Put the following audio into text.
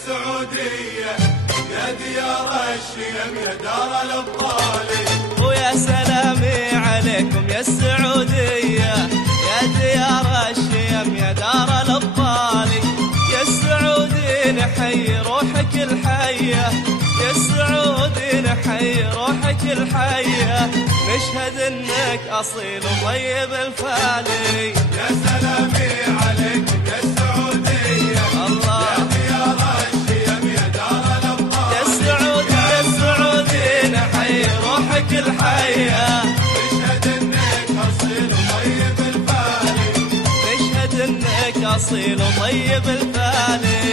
السعودية يا ديار الشيم يا دار الأبطال. ويا سلامي عليكم يا السعودية يا ديار الشيم يا دار الأبطال. يا السعودي نحيي روحك الحية، يا السعودي نحيي روحك الحية، نشهد انك اصيل وطيب الفالي. يا سلامي عليكم يا السعودية الله يا ديار الشيم يا دار الأبطال. يا السعودي يا السعودي نحيي روحك الحية، نشهد انك اصيل وطيب الفالي، نشهد انك اصيل وطيب الفالي.